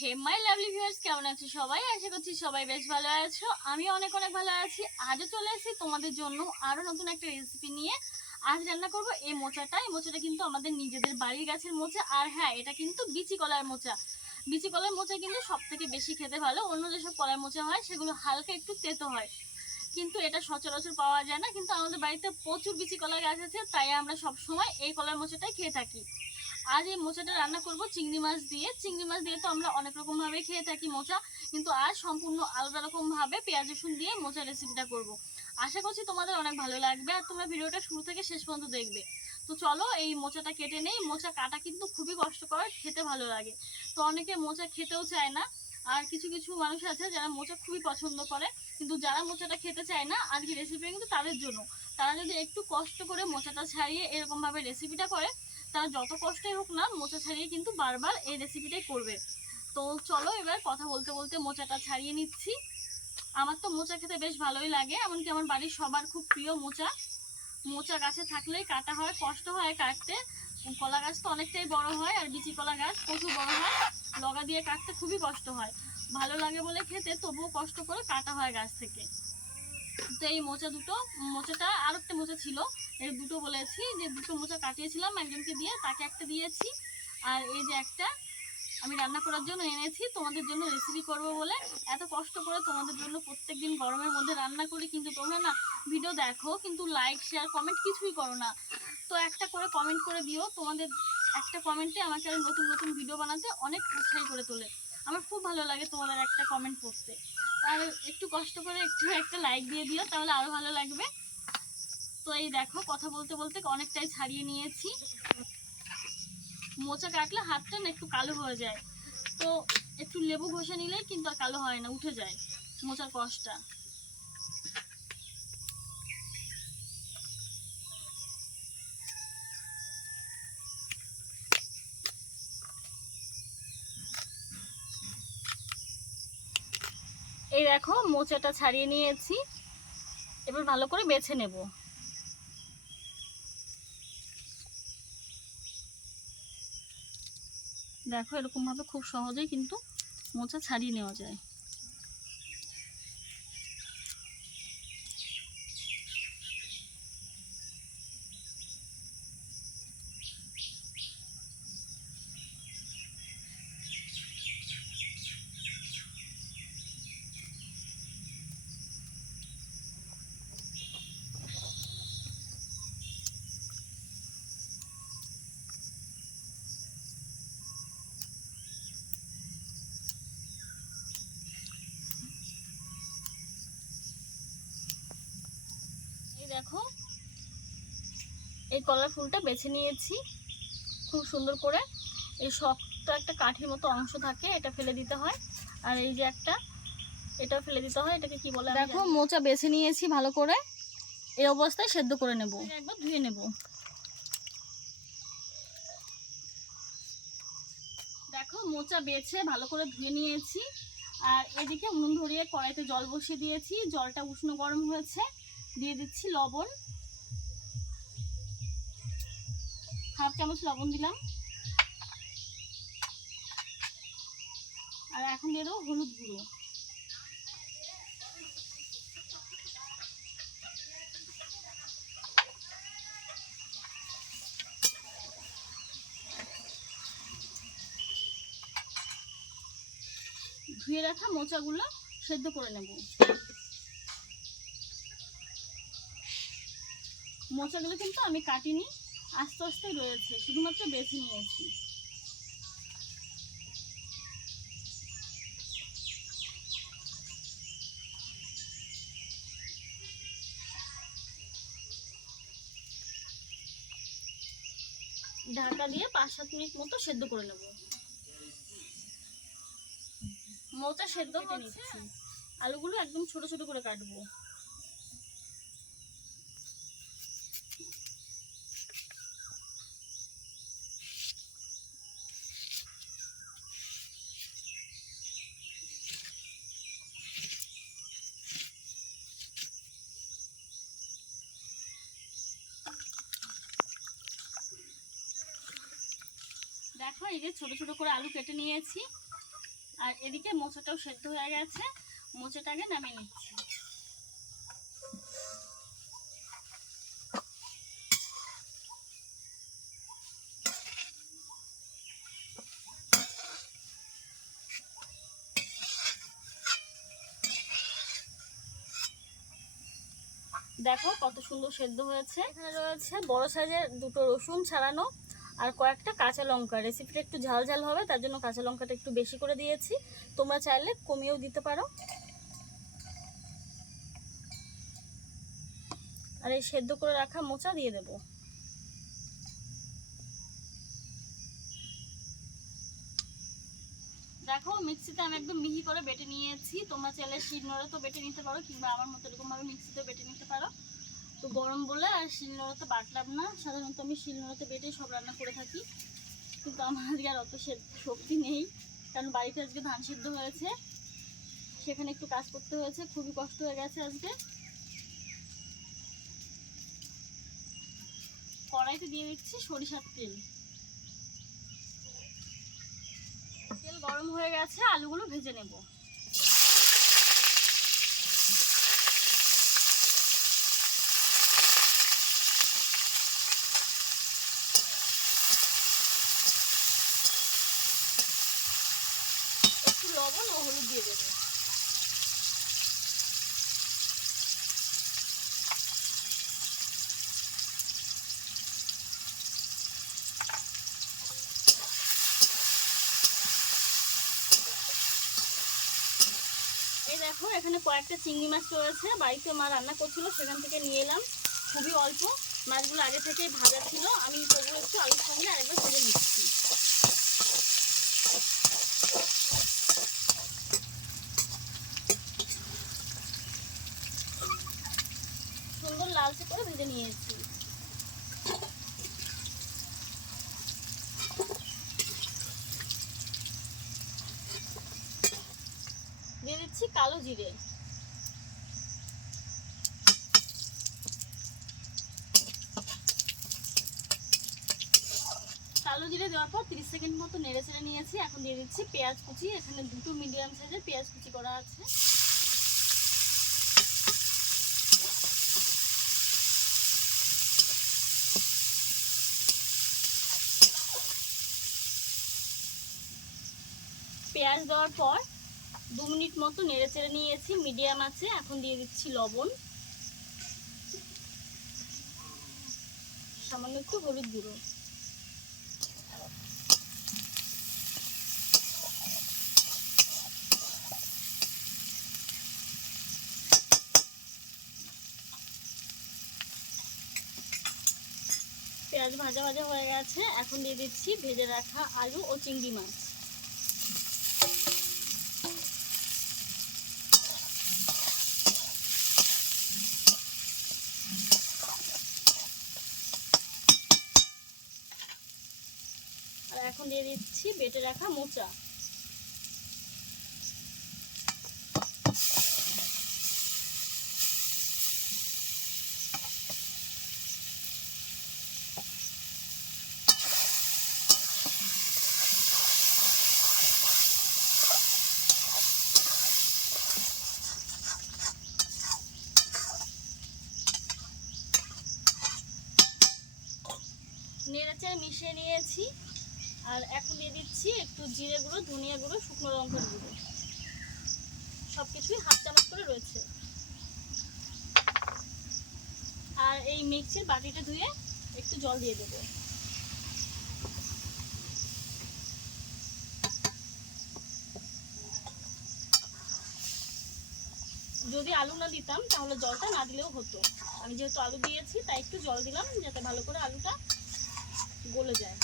Hey my lovely viewers, কেমন আছো সবাই? আশা করছি সবাই বেশ ভালো আছো। আমি অনেক ভালো আছি। আজও চলে এসেছি তোমাদের জন্য আরো নতুন একটা রেসিপি নিয়ে। আজ রান্না করব এই মোচাটা। এই মোচাটা কিন্তু আমাদের নিজেদের বাড়ির গাছের মোচা। আর হ্যাঁ, এটা কিন্তু বিচি কলার মোচা। বিচি কলার মোচা কিন্তু সব থেকে বেশি খেতে ভালো। অন্য যেসব কলার মোচা হয় সেগুলো হালকা একটু তেতো হয়, কিন্তু এটা সচরাচর পাওয়া যায় না। কিন্তু আমাদের বাড়িতে প্রচুর বিচি কলার গাছ আছে, তাই আমরা সব সময় এই কলার মোচাটাই খেয়ে থাকি। আজ এই মোচাটা রান্না করব চিংড়ি মাছ দিয়ে। চিংড়ি মাছ দিয়ে তো আমরা অনেক রকম ভাবে খেয়ে থাকি মোচা, কিন্তু আজ সম্পূর্ণ আলাদা রকম ভাবে পেঁয়াজ রসুন দিয়ে মোচা রেসিপিটা করব। আশা করছি তোমাদের অনেক ভালো লাগবে আর তোমরা ভিডিওটা শুরু থেকে শেষ পর্যন্ত দেখবে। তো চলো এই মোচাটা কেটে নেই। মোচা কাটা কিন্তু খুবই কষ্টকর, খেতে ভালো লাগে। তো অনেকে মোচা খেতেও চায় না, আর কিছু কিছু মানুষ আছে যারা মোচা খুবই পছন্দ করে। কিন্তু যারা মোচাটা খেতে চায় না, আজকে রেসিপিটা কিন্তু তাদের জন্য। তারা যদি একটু কষ্ট করে মোচাটা ছাড়িয়ে এরকম ভাবে রেসিপিটা করে, তারা যত কষ্টই হোক না, মোচা ছাড়িয়ে কিন্তু বারবার এই রেসিপিটাই করবে। তো চলো এবার কথা বলতে বলতে মোচাটা ছাড়িয়ে নিচ্ছি। আমার তো মোচা খেতে বেশ ভালোই লাগে, এমনকি আমার বাড়ির সবার খুব প্রিয় মোচা। মোচা গাছে থাকলেই কাটা হয়, কষ্ট হয় কাটতে। কলা গাছ তো অনেকটাই বড় হয়, আর বিচি কলা গাছ প্রচুর বড় হয়, লগা দিয়ে কাটতে খুবই কষ্ট হয়। ভালো লাগে বলে খেতে, তবুও কষ্ট করে কাটা হয় গাছ থেকে। তো এই মোচাটা আর একটা মোচা ছিল, এই দুটো বলেছি যে দুটো মোচা কাটিয়েছিলাম একজনকে দিয়ে, তাকে একটা দিয়েছি। আর এই যে একটা আমি রান্না করার জন্য এনেছি, তোমাদের জন্য রেসিপি করব বলে। এত কষ্ট করে তোমাদের জন্য প্রত্যেকদিন গরমের মধ্যে রান্না করি, কিন্তু তোমরা না ভিডিও দেখো কিন্তু লাইক শেয়ার কমেন্ট কিছুই করো না। তো একটা করে কমেন্ট করে দিও, তোমাদের একটা কমেন্টে আমাকে আরো নতুন নতুন ভিডিও বানাতে অনেক উৎসাহী করে তোলে। আমার খুব ভালো লাগে তোমাদের একটা কমেন্ট পড়তে। আর একটু কষ্ট করে একটু একটা লাইক দিয়ে দিও, তাহলে আরো ভালো লাগবে। তো এই দেখো, কথা বলতে বলতে অনেকটাই ছাড়িয়ে নিয়েছি। মোচা কাটলে হাতটা না একটু কালো হয়ে যায়, তো একটু লেবু ঘষে নিলেই কিন্তু আর কালো হয় না, উঠে যায় মোচার কষটা। এই দেখো মোচাটা ছাড়িয়ে নিয়েছি, এবার ভালো করে বেছে নেব। দেখো এরকম ভাবে খুব সহজেই কিন্তু মোচা ছাড়িয়ে নেওয়া যায়। এই দেখো এই কলার ফুলটা বেছে নিয়েছি খুব সুন্দর করে। এই শক্ত একটা কাঠির মতো অংশ থাকে, এটা ফেলে দিতে হয়। আর এই যে একটা, এটা ফেলে দিতে হয়, এটাকে কি বলে? দেখো মোচা বেছে নিয়েছি ভালো করে, এই অবস্থায় সেদ্ধ করে নেব। একবার ধুয়ে নেব। দেখো মোচা বেছে ভালো করে ধুয়ে নিয়েছি। আর এদিকে উনুন ধরিয়ে কড়াইতে জল বসিয়ে দিয়েছি, জলটা উষ্ণ গরম হয়েছে। দিয়ে দিচ্ছি লবণ, হাফ চামচ লবণ দিলাম। আর এখন দিয়ে দেবো হলুদ গুঁড়ো। ধুয়ে রাখা মোচাগুলো সেদ্ধ করে নেব। মোচাগুলো কিন্তু আমি কাটিনি, আস্তে আস্তে রয়েছে, শুধুমাত্র বেছে নিয়েছি। ঢাকা দিয়ে 5-7 মিনিট মতো সেদ্ধ করে নেব। মোচা সেদ্ধ হচ্ছে, আলুগুলো একদম ছোট ছোট করে কাটবো। দেখো এই যে ছোট ছোট করে আলু কেটে নিয়েছি, আর এদিকে মোচাটাও সেদ্ধ হয়ে গেছে, মোচাটাকে নামিয়ে নিচ্ছি। দেখো কত সুন্দর সেদ্ধ হয়েছে। এখানে রয়েছে বড় সাইজের 2টো রসুন ছাড়ানো আর কয়েকটা কাঁচা লঙ্কা। রেসিপিটা একটু ঝাল ঝাল হবে, তার জন্য কাঁচা লঙ্কাটা একটু বেশি করে দিয়েছি, তোমরা চাইলে কমিয়েও দিতে পারো। আর এই সেদ্ধ করে রাখা মোচা দিয়ে দেব। দেখো মিক্সিতে আমি একদম মিহি করে বেটে নিয়েছি, তোমরা চাইলে শিলনোড়াতে তো বেটে নিতে পারো, কিংবা আমার মতো এরকম ভাবে মিক্সিতে বেটে নিতে পারো। তো গরম বলে আর শিলনোড়াতে বাটলাম না, সাধারণত আমি শিলনোড়াতে বেটে সব রান্না করে থাকি, কিন্তু আমার আজকে আর অত শক্তি নেই, কারণ বাড়িতে আজকে ধান সিদ্ধ হয়েছে, সেখানে একটু কাজ করতে হয়েছে, খুবই কষ্ট হয়ে গেছে আজকে। কড়াইতে দিয়ে দিচ্ছি সরিষার তেল। তেল গরম হয়ে গেছে, আলুগুলো ভেজে নেব। একটু লবণ ও হলুদ দিয়ে দেবো। এই দেখো এখানে কয়েকটা চিংড়ি মাছ রয়েছে, বাড়িতে মা রান্না করছিল, সেখান থেকে নিয়ে এলাম, খুবই অল্প। মাছগুলো আগে থেকেই ভাজা ছিল, আমি তবুও একটু আলুর সঙ্গে আরেকবার ভেজে নিচ্ছি। সুন্দর লালচে করে ভেজে নিয়েছি। দিয়ে দিচ্ছি কালো জিরে। কালো জিরে দেওয়ার পর 30 সেকেন্ড মতো নেড়ে চেড়ে নিয়েছি। এখন দিয়ে দিচ্ছি পেঁয়াজ কুচি, এখানে 2টো মিডিয়াম সাইজের পেঁয়াজ কুচি করা আছে। পেঁয়াজ দেওয়ার পর 2 মিনিট মতো নেড়ে চেড়ে নিয়েছি মিডিয়াম আছে। এখন দিয়ে দিচ্ছি লবণ, সামান্য একটু হলুদ গুঁড়ো। পেঁয়াজ ভাজা ভাজা হয়ে গেছে, এখন দিয়ে দিচ্ছি ভেজে রাখা আলু ও চিংড়ি মাছ। আর এখন দিয়ে দিচ্ছি বেটে রাখা মোচা। নেড়েচেড়ে মিশিয়ে নিয়েছি। আর এখন দিয়ে দিচ্ছি একটু জিরে গুঁড়ো, ধনিয়া গুঁড়ো, শুকনো লঙ্কার গুঁড়ো, সবকিছুই হাফ চামচ করে রয়েছে। আর এই মিক্সির বাটিটা ধুয়ে একটু জল দিয়ে দেবো। যদি আলু না দিতাম তাহলে জলটা না দিলেও হতো, আমি যেহেতু আলু দিয়েছি তাই একটু জল দিলাম, যাতে ভালো করে আলুটা গলে যায়।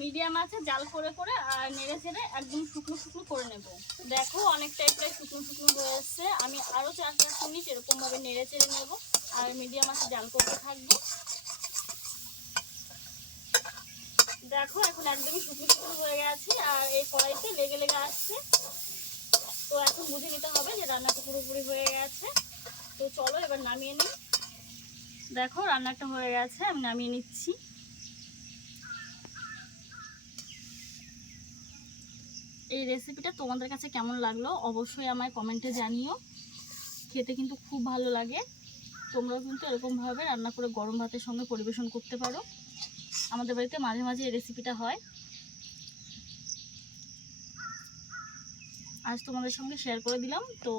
মিডিয়াম আছে জাল করে করে আর নেড়ে ছেড়ে একদম শুকনো শুকনো করে নেব। দেখো অনেকটাই প্রায় শুকনো শুকনো হয়ে এসছে, আমি আরও 4-5 মিনিট এরকম ভাবে নেড়ে চেড়ে নেব আর মিডিয়াম আছে জাল করতে থাকবো। দেখো এখন একদমই শুকনো শুকনো হয়ে গেছে আর এই কড়াইতে লেগে লেগে আসছে, তো এখন বুঝে নিতে হবে যে রান্নাটা পুরোপুরি হয়ে গেছে। তো চলো এবার নামিয়ে নিই। দেখো রান্নাটা হয়ে গেছে, আমি নামিয়ে নিচ্ছি। এই রেসিপিটা তোমাদের কাছে কেমন লাগলো অবশ্যই আমায় কমেন্টে জানিও। খেতে কিন্তু খুব ভালো লাগে। তোমরাও কিন্তু এরকমভাবে রান্না করে গরম ভাতের সঙ্গে পরিবেশন করতে পারো। আমাদের বাড়িতে মাঝে মাঝে এই রেসিপিটা হয়, আজ তোমাদের সঙ্গে শেয়ার করে দিলাম। তো